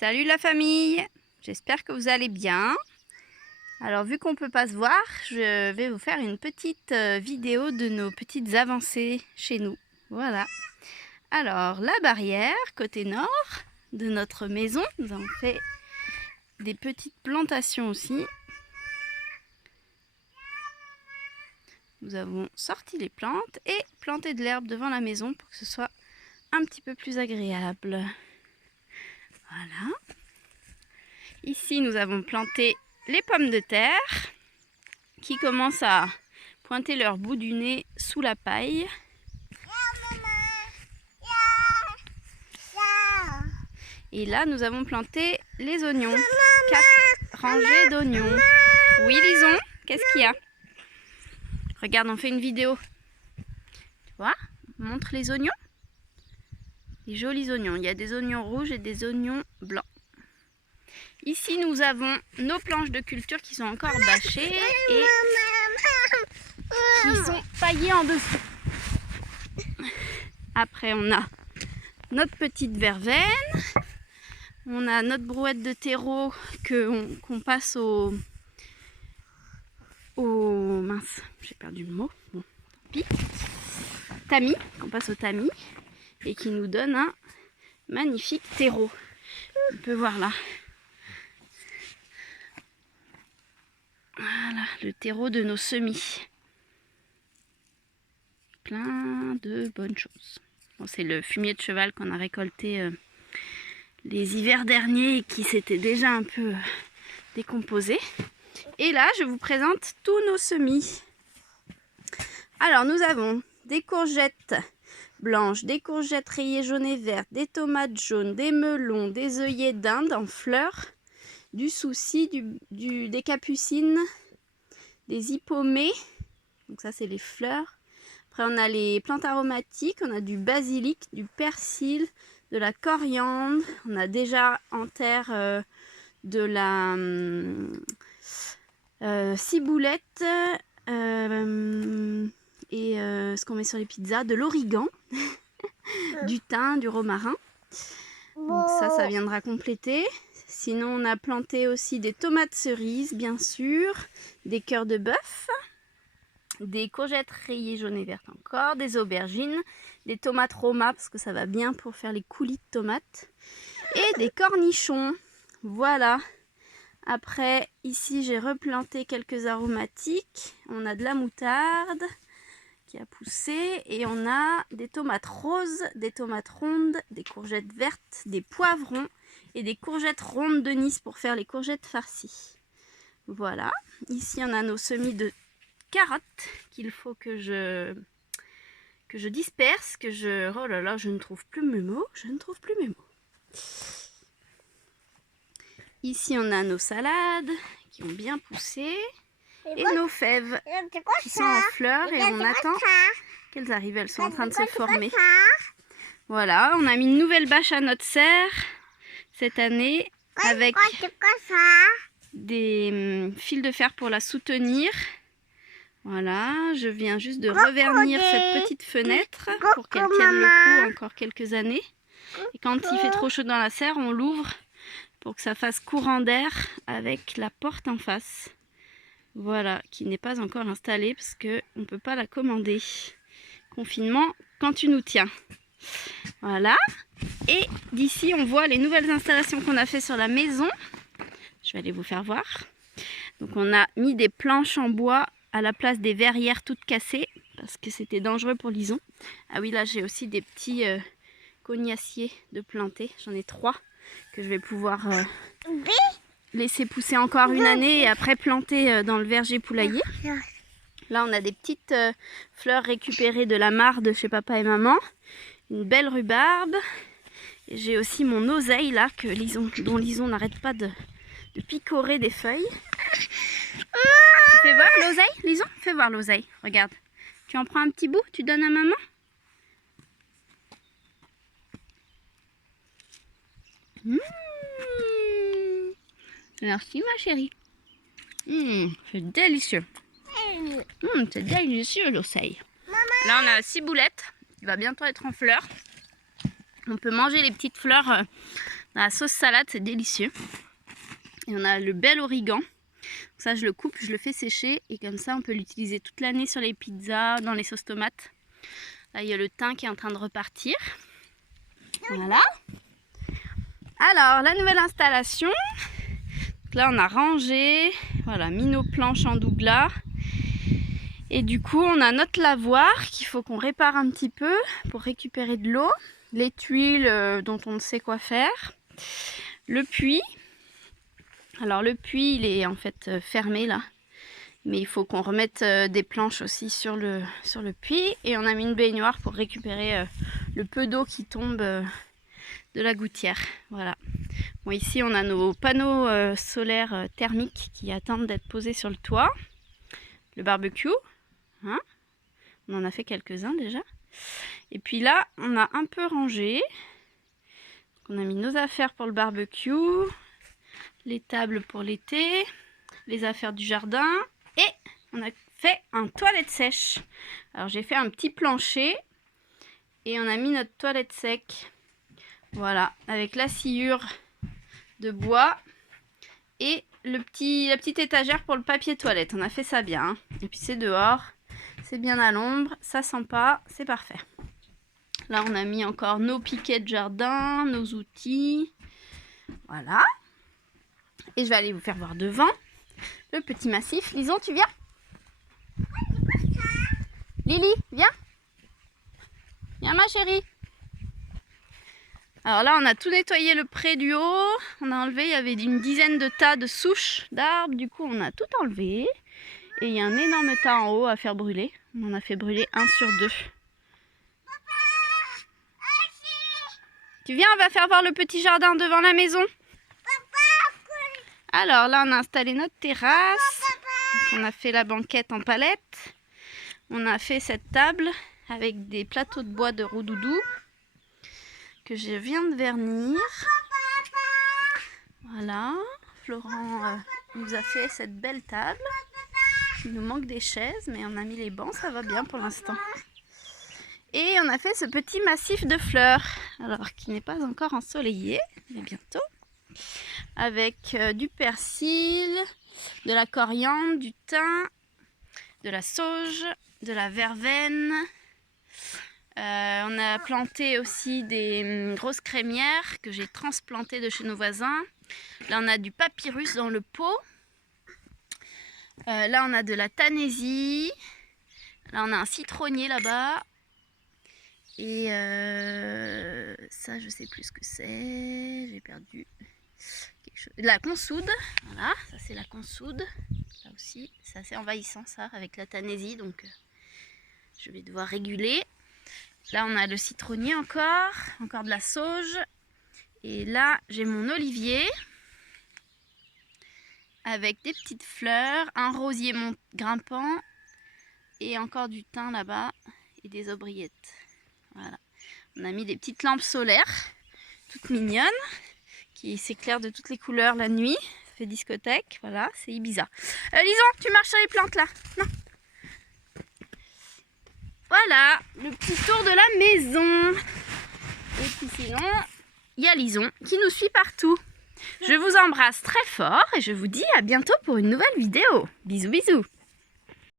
Salut la famille, j'espère que vous allez bien. Alors vu qu'on ne peut pas se voir, je vais vous faire une petite vidéo de nos petites avancées chez nous. Voilà. Alors la barrière côté nord de notre maison, nous avons fait des petites plantations aussi. Nous avons sorti les plantes et planté de l'herbe devant la maison pour que ce soit un petit peu plus agréable. Voilà. Ici, nous avons planté les pommes de terre qui commencent à pointer leur bout du nez sous la paille. Et là, nous avons planté les oignons. 4 rangées d'oignons. Oui, Lison, qu'est-ce qu'il y a? Regarde, on fait une vidéo. Tu vois? On montre les oignons. Les jolis oignons. Il y a des oignons rouges et des oignons blancs. Ici, nous avons nos planches de culture qui sont encore bâchées et qui sont paillées en dessous. Après, on a notre petite verveine. On a notre brouette de terreau qu'on passe au... Mince, j'ai perdu le mot. Bon, tant pis. Tamis, qu'on passe au tamis et qui nous donne un magnifique terreau. On peut voir là. Voilà, le terreau de nos semis. Plein de bonnes choses. Bon, c'est le fumier de cheval qu'on a récolté les hivers derniers et qui s'était déjà un peu décomposé. Et là, je vous présente tous nos semis. Alors, nous avons des courgettes blanches, des courgettes rayées jaunes et vertes, des tomates jaunes, des melons, des œillets d'Inde en fleurs, du souci, des capucines, des hippomées, donc ça c'est les fleurs. Après on a les plantes aromatiques, on a du basilic, du persil, de la coriandre, on a déjà en terre de la ciboulette et ce qu'on met sur les pizzas, de l'origan, du thym, du romarin. Donc ça viendra compléter. Sinon, on a planté aussi des tomates cerises, bien sûr, des cœurs de bœuf, des courgettes rayées jaunes et vertes encore, des aubergines, des tomates Roma, parce que ça va bien pour faire les coulis de tomates, et des cornichons. Voilà. Après, ici, j'ai replanté quelques aromatiques. On a de la moutarde qui a poussé et on a des tomates roses, des tomates rondes, des courgettes vertes, des poivrons et des courgettes rondes de Nice pour faire les courgettes farcies. Voilà, ici on a nos semis de carottes qu'il faut que je disperse, oh là là, je ne trouve plus mes mots, Ici on a nos salades qui ont bien poussé. Et nos fèves qui sont en fleurs et on attend qu'elles arrivent, elles sont en train de se former. Voilà, on a mis une nouvelle bâche à notre serre cette année avec des fils de fer pour la soutenir. Voilà, je viens juste de revernir cette petite fenêtre pour qu'elle tienne le coup encore quelques années. Et quand il fait trop chaud dans la serre, on l'ouvre pour que ça fasse courant d'air avec la porte en face. Voilà, qui n'est pas encore installée parce qu'on ne peut pas la commander. Confinement quand tu nous tiens. Voilà. Et d'ici, on voit les nouvelles installations qu'on a fait sur la maison. Je vais aller vous faire voir. Donc on a mis des planches en bois à la place des verrières toutes cassées parce que c'était dangereux pour Lison. Ah oui, là j'ai aussi des petits cognassiers de planter. J'en ai 3 que je vais pouvoir laisser pousser encore une année et après planter dans le verger poulailler. Là on a des petites fleurs récupérées de la mare de chez papa et maman. Une belle rhubarbe. J'ai aussi mon oseille là dont Lison n'arrête pas de picorer des feuilles. Tu fais voir l'oseille, Lison? Fais voir l'oseille. Regarde. Tu en prends un petit bout, tu donnes à maman? Merci ma chérie. C'est délicieux. C'est délicieux l'oseille. Là on a la ciboulette. Il va bientôt être en fleurs. On peut manger les petites fleurs Dans la sauce salade, c'est délicieux. Et on a le bel origan. Ça, je le coupe, je le fais sécher. Et comme ça, on peut l'utiliser toute l'année sur les pizzas, dans les sauces tomates. Là, il y a le thym qui est en train de repartir. Voilà. Alors, la nouvelle installation. Donc là, on a rangé. Voilà, mis nos planches en douglas. Et du coup, on a notre lavoir qu'il faut qu'on répare un petit peu pour récupérer de l'eau. Les tuiles dont on ne sait quoi faire. Le puits. Alors le puits, il est en fait fermé là. Mais il faut qu'on remette des planches aussi sur le puits. Et on a mis une baignoire pour récupérer le peu d'eau qui tombe de la gouttière. Voilà. Bon, ici, on a nos panneaux solaires thermiques qui attendent d'être posés sur le toit. Le barbecue. Hein, on en a fait quelques-uns déjà. Et puis là, on a un peu rangé. On a mis nos affaires pour le barbecue, les tables pour l'été, les affaires du jardin. Et on a fait un toilette sèche. Alors j'ai fait un petit plancher et on a mis notre toilette sec. Voilà, avec la sciure de bois et la petite étagère pour le papier toilette. On a fait ça bien. Hein. Et puis c'est dehors. C'est bien à l'ombre, ça sent pas, c'est parfait. Là, on a mis encore nos piquets de jardin, nos outils. Voilà. Et je vais aller vous faire voir devant le petit massif. Lison, tu viens? Lily, viens. Viens, ma chérie. Alors là, on a tout nettoyé le pré du haut. On a enlevé, il y avait une dizaine de tas de souches d'arbres. Du coup, on a tout enlevé. Et il y a un énorme tas en haut à faire brûler. On en a fait brûler 1 sur 2. Tu viens, on va faire voir le petit jardin devant la maison. Alors là, on a installé notre terrasse. Donc, on a fait la banquette en palette. On a fait cette table avec des plateaux de bois de roudoudou que je viens de vernir. Voilà. Florent nous a fait cette belle table. Il nous manque des chaises, mais on a mis les bancs, ça va bien pour l'instant. Et on a fait ce petit massif de fleurs, alors qui n'est pas encore ensoleillé, mais bientôt. Avec du persil, de la coriandre, du thym, de la sauge, de la verveine. On a planté aussi des grosses crémières que j'ai transplantées de chez nos voisins. Là, on a du papyrus dans le pot. Là, on a de la tanésie. Là, on a un citronnier là-bas. Et ça, je sais plus ce que c'est. J'ai perdu quelque chose. La consoude. Voilà, ça c'est la consoude. Là aussi, c'est assez envahissant ça avec la tanésie. Donc, je vais devoir réguler. Là, on a le citronnier encore de la sauge. Et là, j'ai mon olivier. Avec des petites fleurs, un rosier grimpant et encore du thym là-bas et des aubriettes. Voilà. On a mis des petites lampes solaires, toutes mignonnes, qui s'éclairent de toutes les couleurs la nuit. Ça fait discothèque, voilà, c'est Ibiza. Lison, tu marches sur les plantes là? Non. Voilà, le petit tour de la maison. Et puis sinon, il y a Lison qui nous suit partout. Je vous embrasse très fort et je vous dis à bientôt pour une nouvelle vidéo. Bisous bisous.